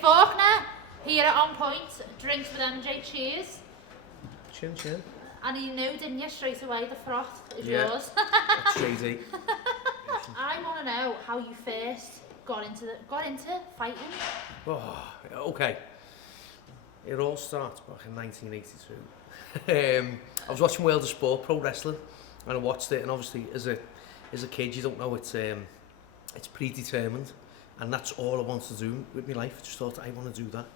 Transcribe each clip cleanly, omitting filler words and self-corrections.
Faulkner here at On Point, drinks with MJ, cheers. Chin chin. And you knew, didn't you, straight away the froth is Yeah. yours. Crazy. I want to know how you first got into fighting. Oh, okay. It all starts back in 1982. I was watching World of Sport, pro wrestling, and I watched it. And obviously, as a kid, you don't know it's predetermined. And that's all I wanted to do with my life. I just thought I want to do that.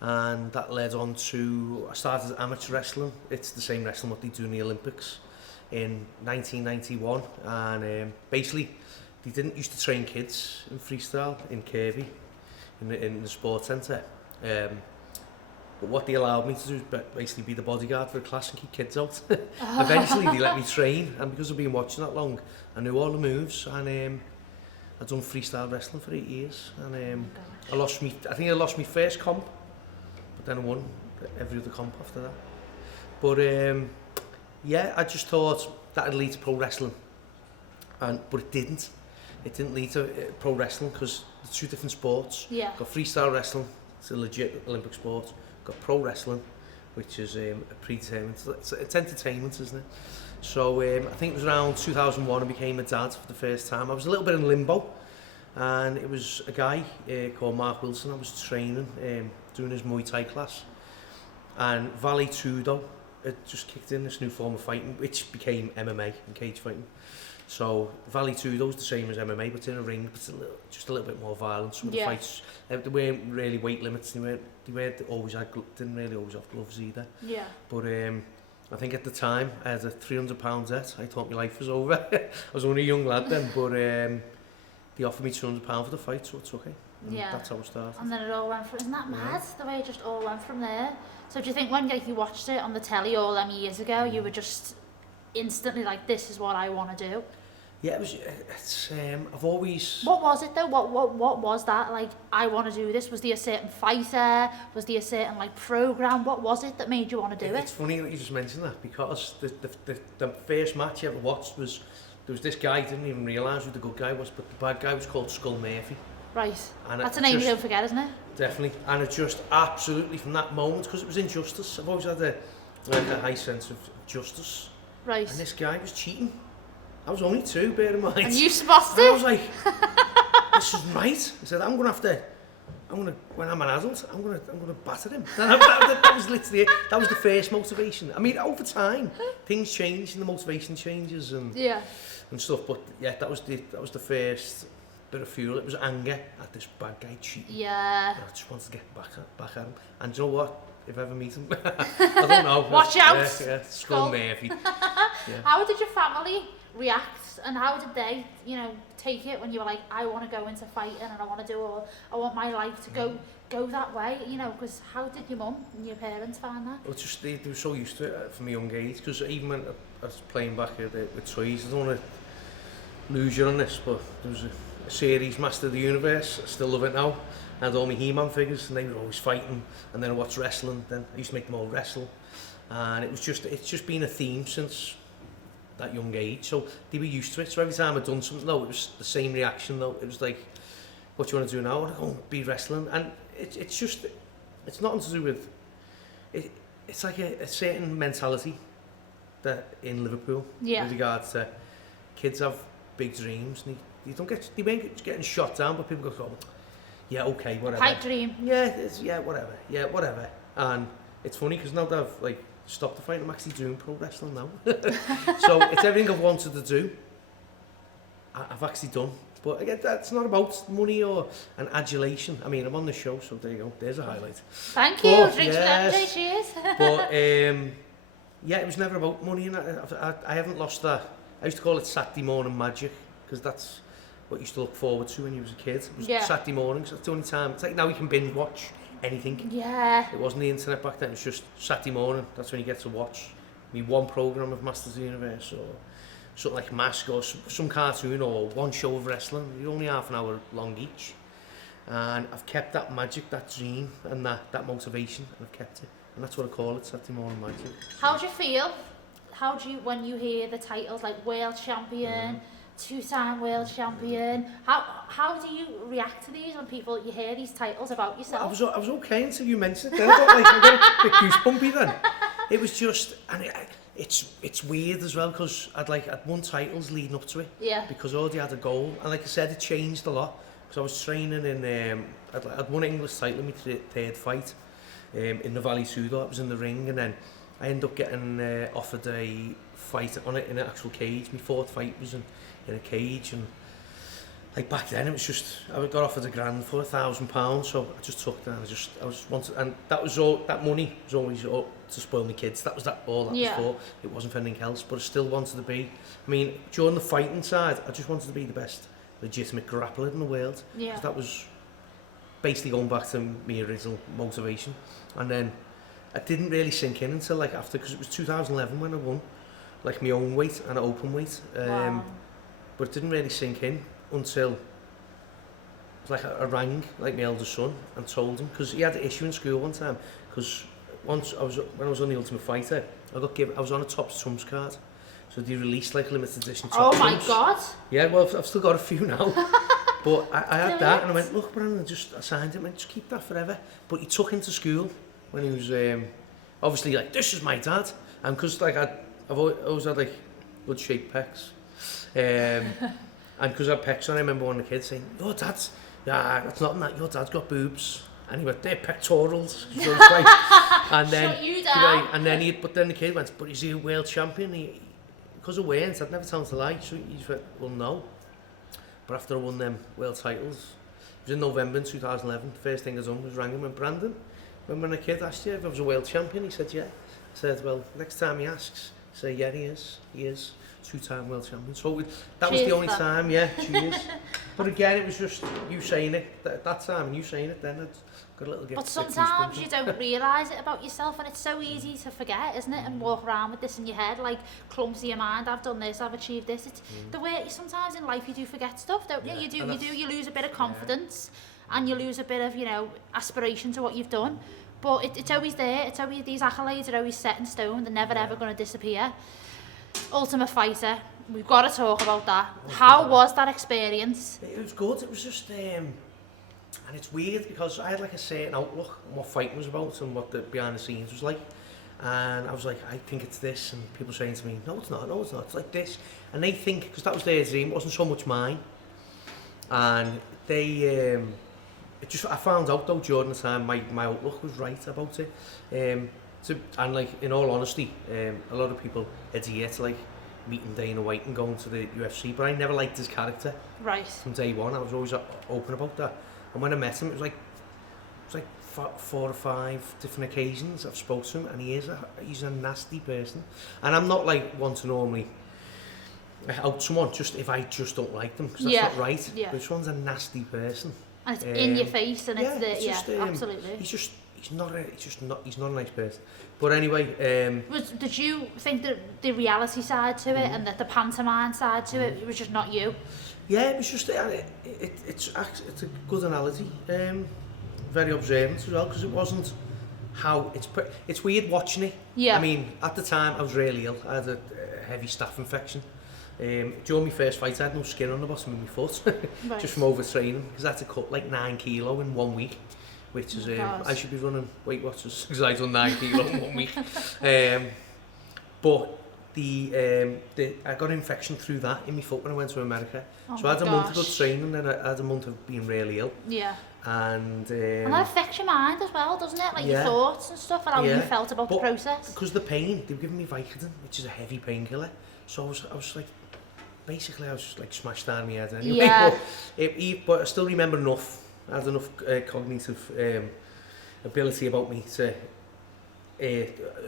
And that led on to, I started amateur wrestling. It's the same wrestling what they do in the Olympics in 1991. And basically, they didn't used to train kids in freestyle in Kirby, in the sports centre. But what they allowed me to do is basically be the bodyguard for a class and keep kids out. Eventually, they let me train. And because I've been watching that long, I knew all the moves. And I'd done freestyle wrestling for 8 years, and I think I lost my first comp, but then I won every other comp after that. But yeah, I just thought that'd lead to pro wrestling, but it didn't. It didn't lead to pro wrestling because it's two different sports. Yeah. Got freestyle wrestling, it's a legit Olympic sport. Got pro wrestling, which is a predetermined. It's entertainment, isn't it? So I think it was around 2001 I became a dad for the first time. I was a little bit in limbo, and it was a guy called Mark Wilson. I was training, doing his Muay Thai class, and Vale Tudo had just kicked in this new form of fighting, which became MMA and cage fighting. So Vale Tudo is the same as MMA, but in a ring, but just a little bit more violence. With the fights, they weren't really weight limits. Didn't really always have gloves either. Yeah. But I think at the time I had a £300 debt. I thought my life was over. I was only a young lad then, but they offered me £200 for the fight, so it's okay. And that's how it started. And then it all went from, isn't that mad? The way it just all went from there. So do you think when you watched it on the telly all them years ago, you were just instantly like, this is what I want to do? Yeah, it's I've always... What was it though? What was that? Like, I want to do this. Was there a certain fighter? Was there a certain like program? What was it that made you want to do it? It's funny that you just mentioned that, because the first match I ever watched was, there was this guy, I didn't even realise who the good guy was, but the bad guy was called Skull Murphy. Right. And that's a name you don't forget, isn't it? Definitely. And it just absolutely, from that moment, because it was injustice, I've always had a high sense of justice. Right. And this guy was cheating. I was only 2, bear in mind. And you spotted it? I was like, this is right. I said, when I'm an adult, I'm gonna batter him. That was literally it. That was the first motivation. I mean, over time, things change and the motivation changes and stuff. But yeah, that was the first bit of fuel. It was anger at this bad guy cheating. Yeah. I just wanted to get back at him. And do you know what? If I ever meet him, I don't know. Watch out. Yeah, Skull Murphy. Yeah. How did your family react, and how did they, take it when you were like, I want to go into fighting and I want my life to go that way, because how did your mum and your parents find that? Well, just they were so used to it from a young age, because even when I was playing back with toys, I don't want to lose you on this, but there was a series, Master of the Universe, I still love it now. I had all my He-Man figures and they were always fighting, and then I watched wrestling, then I used to make them all wrestle, and it's just been a theme since that young age, so they were used to it. So every time I'd done something, though, it was the same reaction, though. It was like, what do you want to do now? I want to go and be wrestling, and it's nothing to do with it. It's like a certain mentality that in Liverpool, with regards to kids have big dreams, and they weren't getting shot down, but people go, yeah, okay, whatever. Pipe dream. Whatever. And it's funny because now that I've stopped the fight, I'm actually doing pro wrestling now. So it's everything I've wanted to do, I've actually done. But again, that's not about money or an adulation. I mean, I'm on the show, so there you go. There's a highlight. Thank you. Drinks with MJ, cheers. But yeah, it was never about money, and I haven't lost that. I used to call it Saturday morning magic, because that's what you used to look forward to when you was a kid. It was Saturday mornings. That's the only time. It's like now you can binge watch anything. Yeah. It wasn't the internet back then, it was just Saturday morning, that's when you get to watch me one programme of Masters of the Universe, or something like Mask, or some cartoon, or one show of wrestling. You're only half an hour long each. And I've kept that magic, that dream, and that motivation, and I've kept it. And that's what I call it, Saturday morning magic. How do you feel? How do you, when you hear the titles like world champion, two-time world champion, how do you react to these when you hear these titles about yourself? I was okay until you mentioned it then. I got a bit goosebumpy then. It was just, and it's weird as well, because I'd won titles leading up to it. Yeah. Because I already had a goal, and like I said, it changed a lot. Because I was training in, I'd won an English title in my third fight in the Valley Sudo. I was in the ring, and then I ended up getting offered a fight on it in an actual cage. My fourth fight was in a cage, and like back then it was just, I got offered $1,000 for £1,000, so I just took that. I was wanted, and that was all. That money was always to spoil my kids. That was all that was for. It wasn't for anything else. But I still wanted to be. I mean, during the fighting side, I just wanted to be the best legitimate grappler in the world. Yeah. 'Cause that was basically going back to my original motivation, and then it didn't really sink in until like after, because it was 2011 when I won like my own weight and an open weight. Wow. But it didn't really sink in until like I rang like my eldest son and told him, because he had an issue in school one time, because when I was on the Ultimate Fighter, I was on a Top Trumps card, so they released like limited edition Top Trumps. Oh my god! Yeah, well I've still got a few now, but I had that, and I went, look Brandon, I signed it, and just keep that forever. But he took him to school when he was obviously like, this is my dad, and because like I've always had like good shaped pecs, and because I had pecs on, I remember one of the kids saying, your dad's, that's not that, your dad's got boobs. And he went, they're pectorals. So like, and then, shut you down. And then but then the kid went, but is he a world champion? Because of weren't, I'd never tell him to lie. So he went, well, no. But after I won them world titles, it was in November in 2011, the first thing I done was rang him and Brandon, when a kid asked you if I was a world champion, he said, yeah. I said, well, next time he asks, say, yeah, he is. Two-time world champion. So that was the only time, yeah, cheers. But again, it was just you saying it that time, and you saying it then, it's got a little But sometimes you don't realise it about yourself, and it's so easy to forget, isn't it? And walk around with this in your head, like clumsy your mind, I've done this, I've achieved this. It's the way, sometimes in life you do forget stuff, don't you? Yeah, you lose a bit of confidence, and you lose a bit of, aspiration to what you've done. But it's always there, it's always, these accolades are always set in stone, they're never ever going to disappear. Ultimate Fighter, we've got to talk about that. How was that experience? It was good. It was just, and it's weird because I had like a certain outlook on what fighting was about and what the behind the scenes was like. And I was like, I think it's this, and people saying to me, no it's not, it's like this. And they think, because that was their dream, it wasn't so much mine. And they, I found out though during the time my outlook was right about it. And like, in all honesty, a lot of people adhere to like meeting Dana White and going to the UFC, but I never liked his character. Right. From day one, I was always open about that. And when I met him, it was like 4 or 5 different occasions I've spoken to him, and he's a nasty person. And I'm not like one to normally out someone just if I just don't like them, because that's not right. Yeah. But this one's a nasty person. And it's in your face, and absolutely. He's not a nice person. But anyway, did you think that the reality side to it and that the pantomime side to it was just not you? Yeah, it was just it's a good analogy. Very observant as well, because it wasn't how it's weird watching it. Yeah. I mean, at the time I was really ill. I had a heavy staph infection. During my first fight, I had no skin on the bottom of my foot, right. Just from overtraining, because I had to cut like 9 kilo in 1 week. Which is, I should be running Weight Watchers because I've done 9 kilo in 1 week. But I got an infection through that in my foot when I went to America. So I had a month of good training, then I had a month of being really ill. Yeah. And that affects your mind as well, doesn't it? Like your thoughts and stuff, and how you felt about the process. Because the pain, they were giving me Vicodin, which is a heavy painkiller. So I was like, basically I was just like smashed down my head anyway. Yeah. But I still remember enough. I had enough cognitive ability about me to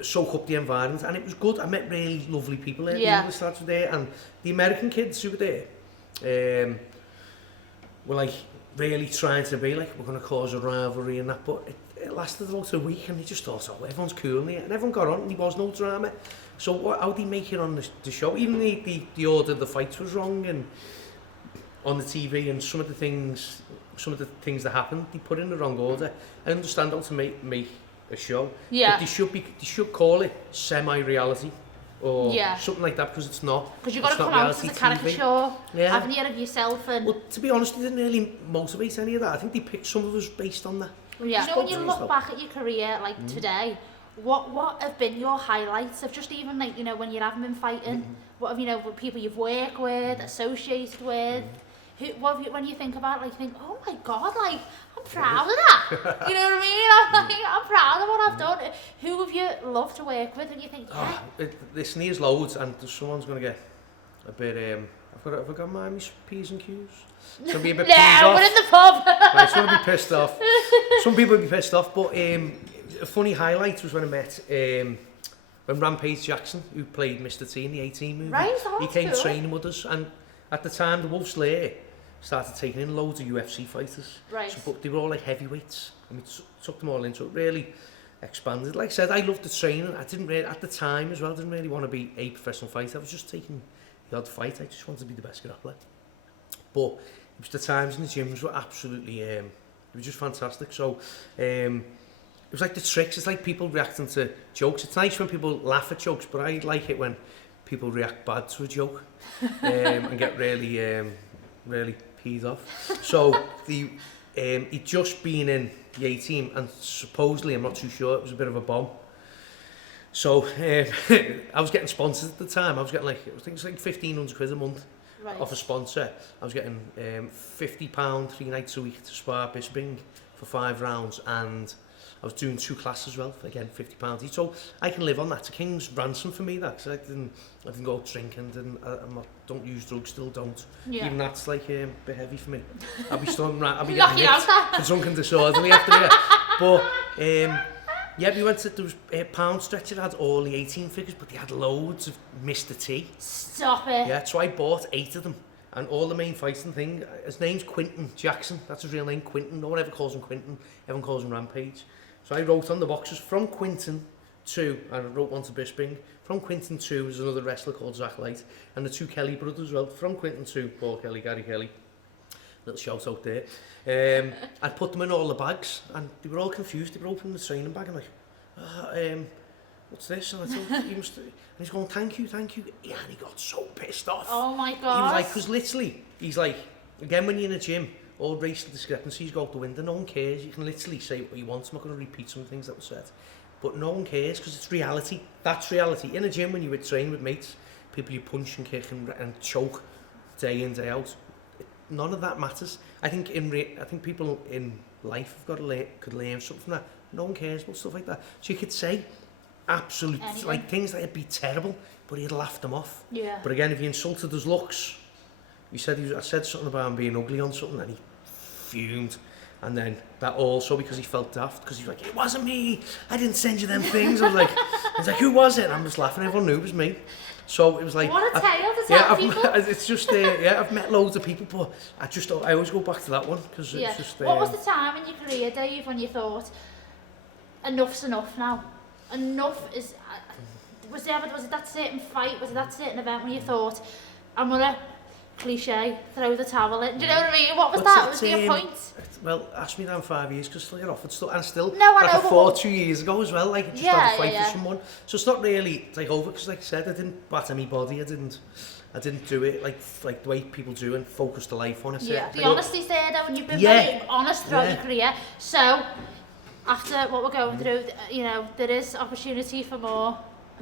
soak up the environment, and it was good. I met really lovely people there. Yeah. The English lads were there, and the American kids who were there were like really trying to be like, we're going to cause a rivalry and that, but lasted about a week, and he just thought, oh, everyone's cool in here, and everyone got on, and there was no drama. So how did he make it on the show? Even the order of the fights was wrong, and on the TV, and some of the things that happened, they put in the wrong order. I understand how to make a show, but they should call it semi-reality or something like that, because it's not. Because you've got to come out as a caricature, haven't you, of yourself? And well, to be honest, they didn't really motivate any of that. I think they picked some of us based on that. Yeah. You know, when you look back at your career, like today, what have been your highlights of just even like, you know, when you haven't been fighting? What have, you know, people you've worked with, associated with? What have you, when you think about it, like, you think, oh my God, like, I'm proud of that. You know what I mean? I'm proud of what I've done. Who have you loved to work with? And you think, Listen, here's loads, and someone's going to get a bit, I've got my P's and Q's. It's going to be a bit pissed off. We're in the pub. Right, it's going to be pissed off. Some people will be pissed off, but a funny highlight was when I met, when Rampage Jackson, who played Mr. T in the 18 movie, he came training with us, and at the time, the Wolf's Lair started taking in loads of UFC fighters. Right. So, but they were all like heavyweights, and we took them all in, so it really expanded. Like I said, I loved the training. I didn't really, at the time as well, didn't really want to be a professional fighter. I was just taking the odd fight. I just wanted to be the best grappler. But it was the times in the gyms were absolutely, it was just fantastic. So it was like the tricks. It's like people reacting to jokes. It's nice when people laugh at jokes, but I like it when people react bad to a joke and get really, really peed off. So he'd just been in the 18, and supposedly, I'm not too sure, it was a bit of a bomb. So I was getting sponsors at the time. I was getting like, I think it was like 1,500 quid a month off a sponsor. I was getting £50 3 nights a week to spar Bisping for 5 rounds, and I was doing 2 classes as well, for, again, £50 each. So I can live on that. It's a king's ransom for me, that, because I didn't go out drinking, don't use drugs, still don't. Even that's like a bit heavy for me. I'll be getting nicked for drunken disorderly after that. But we went to, there was Pound Stretcher, had all the 18 figures, but they had loads of Mr. T. Stop it. Yeah, so I bought 8 of them. And all the main fighting thing, his name's Quinton Jackson. That's his real name, Quinton. No one ever calls him Quinton. Everyone calls him Rampage. So I wrote on the boxes, from Quinton to, and I wrote one to Bisping, from Quinton to, there's another wrestler called Zach Light, and the 2 Kelly brothers as well, from Quinton to Paul Kelly, Gary Kelly. Little shout out there. I put them in all the bags, and they were all confused. They were opening the training bag, and like, what's this? And I told him, and he's going, thank you. Yeah, and he got so pissed off. Oh my God. He was like, because literally, he's like, again, when you're in a gym, all racial discrepancies go out the window. No one cares. You can literally say what you want. I'm not going to repeat some things that were said. But no one cares, because it's reality. That's reality. In a gym, when you would train with mates, people you punch and kick and choke day in, day out, none of that matters. I think I think people in life have got to could learn something from that. No one cares about stuff like that. So you could say absolute, like things that would be terrible, but he'd laugh them off. Yeah. But again, if you insulted his looks, I said something about him being ugly on something, and he fumed. And then that also because he felt daft, because he was like, it wasn't me, I didn't send you them things. I was like, who was it? And I'm just laughing, everyone knew it was me. So it was like, what a tale to tell people. It's just, I've met loads of people, but I always go back to that one, because it's just... What was the time in your career, Dave, when you thought, enough's enough now? Enough is... Was it that certain fight, was it that certain event when you thought, I'm going to, cliche, throw the towel in? Do you know what I mean? What was that? Was your point? Well, ask me that in 5 years, because I still get offered stuff, and still, I fought 2 years ago as well, like, just had a fight with someone. So it's not really take over, because like I said, I didn't bat anybody, I didn't do it like the way people do and focus the life on it. Yeah, the honesty's there though, and you've been very honest throughout your career. So, after what we're going through, you know, there is opportunity for more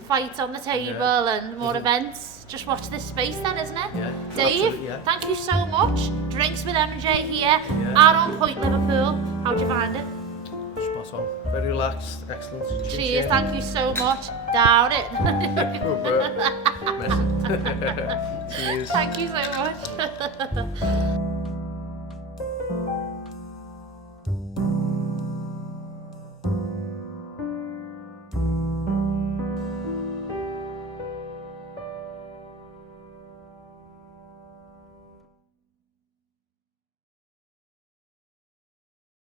fights on the table and more events. Just watch this space then, isn't it? Yeah, Dave, thank you so much. Drinks with M&J here, out on Point, Liverpool. How'd you find it? Spot on. Very relaxed, excellent. Cheers, thank you so much. Down it. Cheers. Thank you so much.